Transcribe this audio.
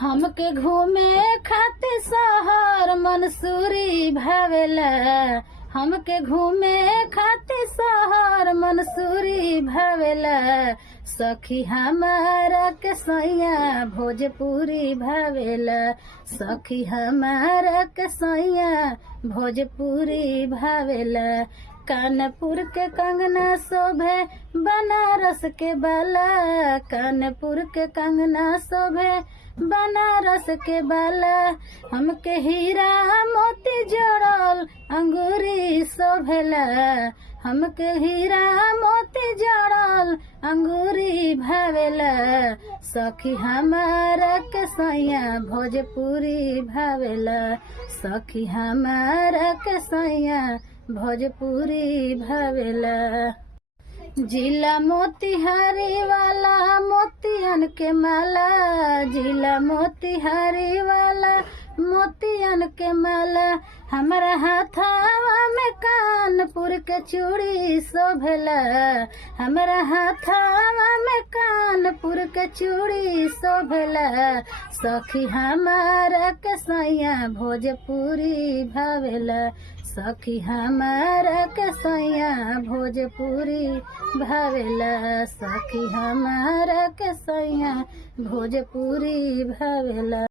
हमके घूमे खातिर शहर मंसूरी भावेला। हमके घूमे खातिर शहर मंसूरी भावेला। सखी हमारा के सैया भोजपुरी भावेला। सखी हमारा के सैया भोजपुरी भावेला। कानपुर के कंगना शोभे बनारस के बाला। कानपुर के कंगना शोभे बनारस के बाला। हमके हीरा मोती जोड़ल अंगूरी शोभेला। हमके हीरा मोती जोड़ल अंगूरी भावेला। सखी हमारा के सैया भोजपुरी भावेला। सखी हमारा के सैया भोजपुरी भावेला। जिला मोतिहारी वाला मोतियन के माला। जिला मोतिहारी वाला मोतियन के माला। हमारा हाथावा में कानपुर के चूड़ी शोभेला। हमारा हाथावा में कानपुर के चूड़ी शोभेला। सखी हमारा के सैया भोजपुरी भावेला। सखी हमारा के सैया भोजपुरी भावेला। सखी हमारा के सैया भोजपुरी भावेला।